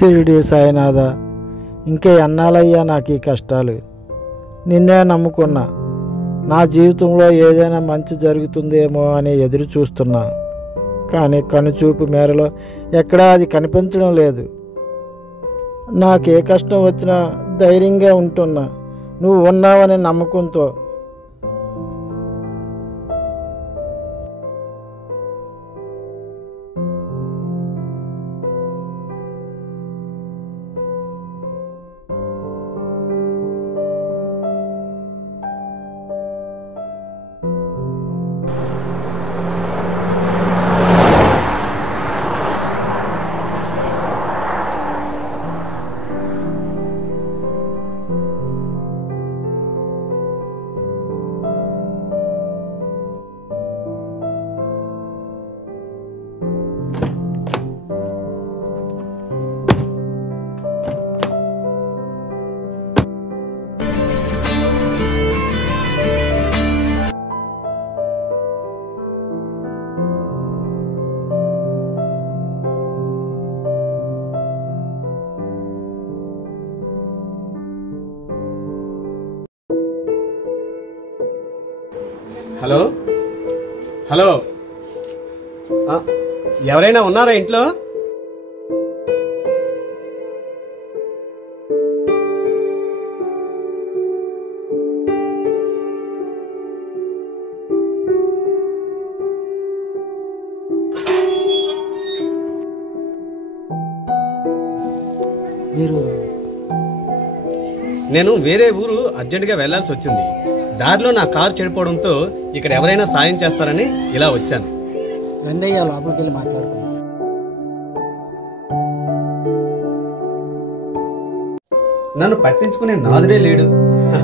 షిరిడి సాయినాథ, ఇంకే ఎన్నాళ్ళయ్యా నాకు ఈ కష్టాలు. నిన్నే నమ్ముకున్నా. నా జీవితంలో ఏదైనా మంచి జరుగుతుందేమో అని ఎదురు చూస్తున్నా. కానీ కనుచూపు మేరలో ఎక్కడా అది కనిపించడం లేదు. నాకే కష్టం వచ్చినా ధైర్యంగా ఉంటున్నా, నువ్వు ఉన్నావనే నమ్మకంతో. హలో హలో, ఎవరైనా ఉన్నారా ఇంట్లో? నేను వేరే ఊరు అర్జెంటుగా వెళ్లాల్సి వచ్చింది. దారిలో నా కారు చెడిపోవడంతో ఇక్కడ ఎవరైనా సాయం చేస్తారని ఇలా వచ్చాను. రండయ్య, లోపలికి వెళ్ళి మాట్లాడుకున్నాం. నన్ను పట్టించుకునే నాదుడే లేడు.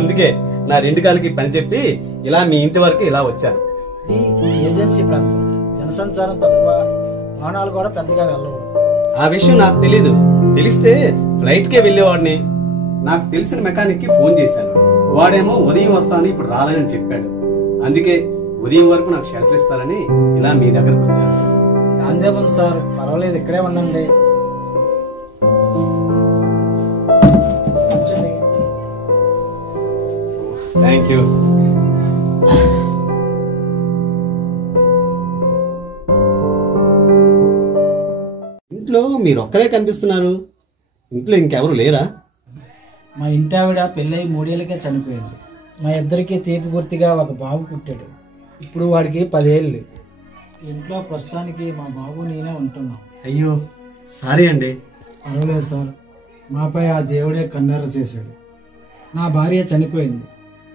అందుకే నా రెండు కాలికి పని చెప్పి ఇలా మీ ఇంటి వరకు ఇలా వచ్చాను. ఈ ఏజెన్సీ ప్రాంతం, జనసంచారం తక్కువ, వాహనాలు కూడా పెద్దగా వెళ్ళవు. ఆ విషయం నాకు తెలీదు. తెలిస్తే ఫ్లైట్ కే వెళ్లేవాడిని. నాకు తెలిసిన మెకానిక్ కి ఫోన్ చేశాను. వాడేమో ఉదయం వస్తాను, ఇప్పుడు రాలేనని చెప్పాడు. అందుకే ఉదయం వరకు నాకు షెల్టర్ ఇస్తారని ఇలా మీ దగ్గరకు వచ్చాను. దాందేముంది సార్, పర్వాలేదు, ఇక్కడే ఉండండి. Thank you. ఇంట్లో మీరు ఒక్కరే కనిపిస్తున్నారు. ఇంట్లో ఇంకెవరు లేరా? మా ఇంటి ఆవిడ పెళ్ళై 3 ఏళ్ళకే చనిపోయింది. మా ఇద్దరికి తీపి గుర్తిగా ఒక బాబు పుట్టాడు. ఇప్పుడు వాడికి 10 ఏళ్ళు. ఇంట్లో ప్రస్తుతానికి మా బాబు నేనే ఉంటున్నాం. అయ్యో, సారీ అండి. పర్వాలేదు సార్, మాపై ఆ దేవుడే కన్నెర్ర చేశాడు. నా భార్య చనిపోయింది.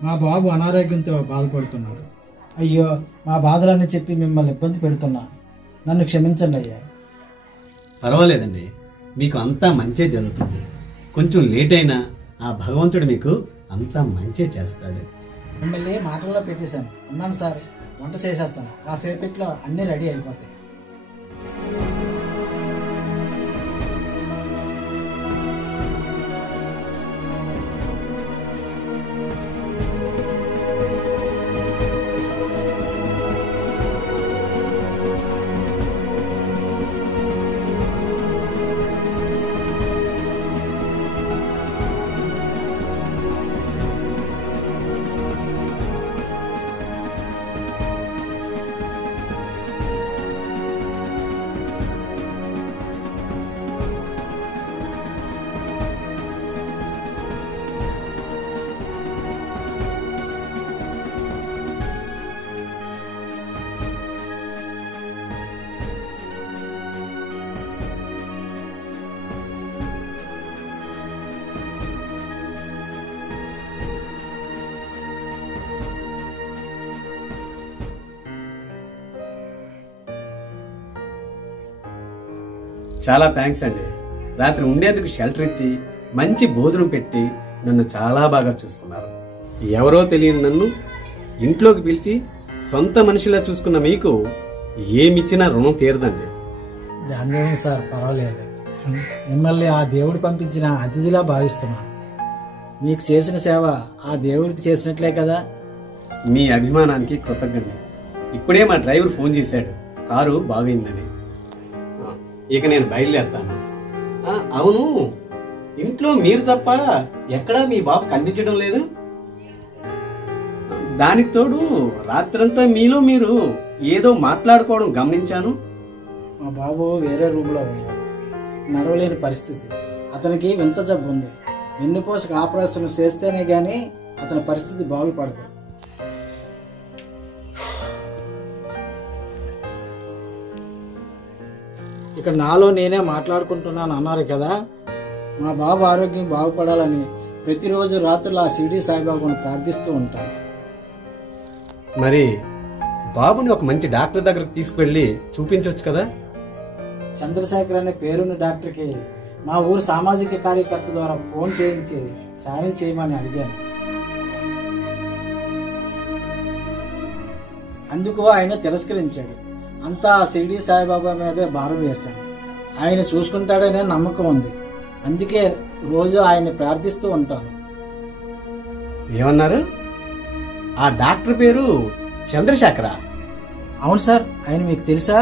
మా బాబు అనారోగ్యంతో బాధపడుతున్నాడు. అయ్యో, మా బాధలన్నీ చెప్పి మిమ్మల్ని ఇబ్బంది పెడుతున్నా. నన్ను క్షమించండి అయ్యా. పర్వాలేదండి, మీకు అంతా మంచే జరుగుతుంది. కొంచెం లేట్ అయినా ఆ భగవంతుడు మీకు అంతా మంచే చేస్తాడు. మిమ్మల్ని మాటల్లో పెట్టేశాను. ఉన్నాను సార్, వంట చేసేస్తాను. కాసేపట్లో అన్నీ రెడీ అయిపోతాయి. చాలా థ్యాంక్స్ అండి. రాత్రి ఉండేందుకు షెల్టర్ ఇచ్చి మంచి భోజనం పెట్టి నన్ను చాలా బాగా చూసుకున్నారు. ఎవరో తెలియని నన్ను ఇంట్లోకి పిలిచి సొంత మనిషిలా చూసుకున్న మీకు ఏమిచ్చినా రుణం తీరదండి. దానిదేమో సార్, పర్వాలేదు. మిమ్మల్ని ఆ దేవుడు పంపించిన అతిథిలా భావిస్తున్నాను. మీకు చేసిన సేవ ఆ దేవుడికి చేసినట్లే కదా. మీ అభిమానానికి కృతజ్ఞుడిని. ఇప్పుడే మా డ్రైవర్ ఫోన్ చేశాడు, కారు బాగైందని. ఇక నేను బయలుదేరుతాను. అవును, ఇంట్లో మీరు తప్ప ఎక్కడా మీ బాబు కనిపించడం లేదు. దానికి తోడు రాత్రంతా మీలో మీరు ఏదో మాట్లాడుకోవడం గమనించాను. మా బాబు వేరే రూమ్లో ఉన్నాడు. నడవలేని పరిస్థితి. అతనికి వింత జబ్బు ఉంది. వెన్నుపూసకు ఆపరేషన్ చేస్తేనే కానీ అతని పరిస్థితి బాగుపడదు. ఇక నాలో నేనే మాట్లాడుకుంటున్నాను అన్నారు కదా. మా బాబు ఆరోగ్యం బాగుపడాలని ప్రతిరోజు రాత్రులు ఆ షిరిడి సాయిబాబాను ప్రార్థిస్తూ ఉంటాను. మరి బాబుని ఒక మంచి డాక్టర్ దగ్గరకు తీసుకువెళ్ళి చూపించవచ్చు కదా. చంద్రశేఖర్ అనే పేరున్న డాక్టర్కి మా ఊరు సామాజిక కార్యకర్త ద్వారా ఫోన్ చేయించి సాయం చేయమని అడిగాను. అందుకు ఆయన తిరస్కరించాడు. అంతా ఆ షిరిడి సాయిబాబా మీదే భారం వేశాను. ఆయన చూసుకుంటాడనే నమ్మకం ఉంది. అందుకే రోజు ఆయన్ని ప్రార్థిస్తూ ఉంటాను. ఏమన్నారు? ఆ డాక్టర్ పేరు చంద్రశేఖరా? అవును సార్. ఆయన మీకు తెలుసా?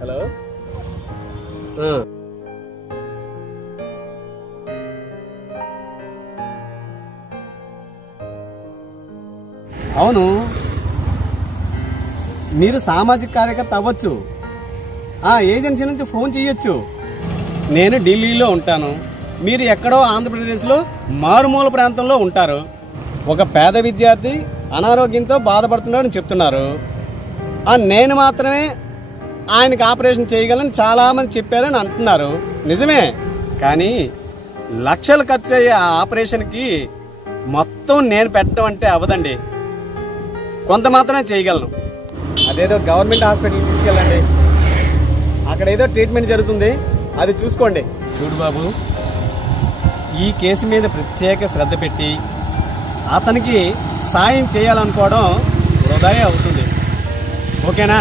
హలో. అవును, మీరు సామాజిక కార్యకర్త అవ్వచ్చు. ఆ ఏజెన్సీ నుంచి ఫోన్ చేయొచ్చు. నేను ఢిల్లీలో ఉంటాను, మీరు ఎక్కడో ఆంధ్రప్రదేశ్లో మారుమూల ప్రాంతంలో ఉంటారు. ఒక పేద విద్యార్థి అనారోగ్యంతో బాధపడుతున్నాడని చెప్తున్నారు. నేను మాత్రమే ఆయనకి ఆపరేషన్ చేయగలని చాలామంది చెప్పారని అంటున్నారు. నిజమే, కానీ లక్షలు ఖర్చు అయ్యే ఆ ఆపరేషన్కి మొత్తం నేను పెట్టడం అంటే అవ్వదండి. కొంత మాత్రమే చేయగలను. అదేదో గవర్నమెంట్ హాస్పిటల్కి తీసుకెళ్ళండి, అక్కడ ఏదో ట్రీట్మెంట్ జరుగుతుంది, అది చూసుకోండి. చూడు బాబు, ఈ కేసు మీద ప్రత్యేక శ్రద్ధ పెట్టి అతనికి సాయం చేయాలనుకోవడం వృధా అవుతుంది. ఓకేనా?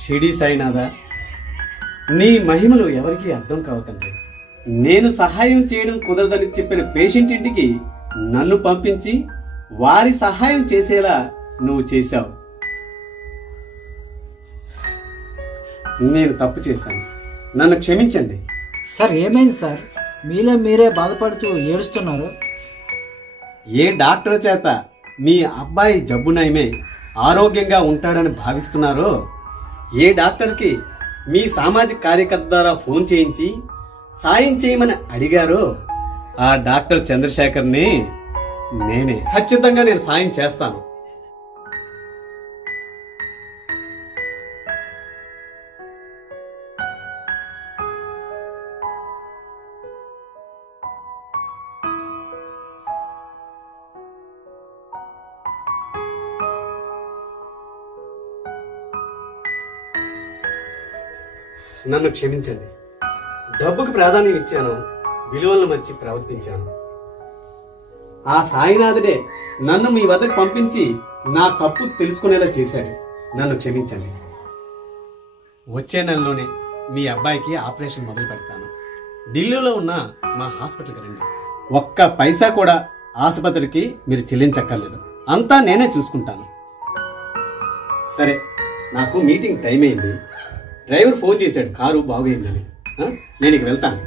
షిరిడి సాయినాథ, నీ మహిమలు ఎవరికీ అర్థం కావు తండ్రి. నేను సహాయం చేయడం కుదరదని చెప్పిన పేషెంట్ ఇంటికి నన్ను పంపించి వారి సహాయం చేసేలా నువ్వు చేశావు. నేను తప్పు చేశాను, నన్ను క్షమించండి. సార్, ఏమైంది సార్? మీలో మీరే బాధపడుతూ ఏడుస్తున్నారు. ఏ డాక్టర్ చేత మీ అబ్బాయి జబ్బు నయమే ఆరోగ్యంగా ఉంటాడని భావిస్తున్నారో, ఏ డాక్టర్కి మీ సామాజిక కార్యకర్త ద్వారా ఫోన్ చేయించి సాయం చేయమని అడిగారో, ఆ డాక్టర్ చంద్రశేఖర్ని నేనే. ఖచ్చితంగా నేను సాయం చేస్తాను. నన్ను క్షమించండి. డబ్బుకు ప్రాధాన్యం ఇచ్చాను, విలువలను మర్చి ప్రవర్తించాను. ఆ సాయినాథుడే నన్ను మీ వద్దకు పంపించి నా తప్పు తెలుసుకునేలా చేశాడు. నన్ను క్షమించండి. వచ్చే నెలలోనే మీ అబ్బాయికి ఆపరేషన్ మొదలు పెడతాను. ఢిల్లీలో ఉన్న మా హాస్పిటల్కి రండి. ఒక్క పైసా కూడా ఆసుపత్రికి మీరు చెల్లించక్కర్లేదు, అంతా నేనే చూసుకుంటాను. సరే, నాకు మీటింగ్ టైం అయింది. డ్రైవర్ ఫోన్ చేశాడు కారు బాగైందని. నేను ఇక వెళ్తాను.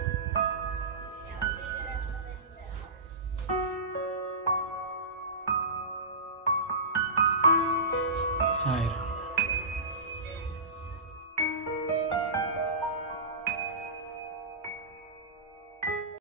సాయిరామ్.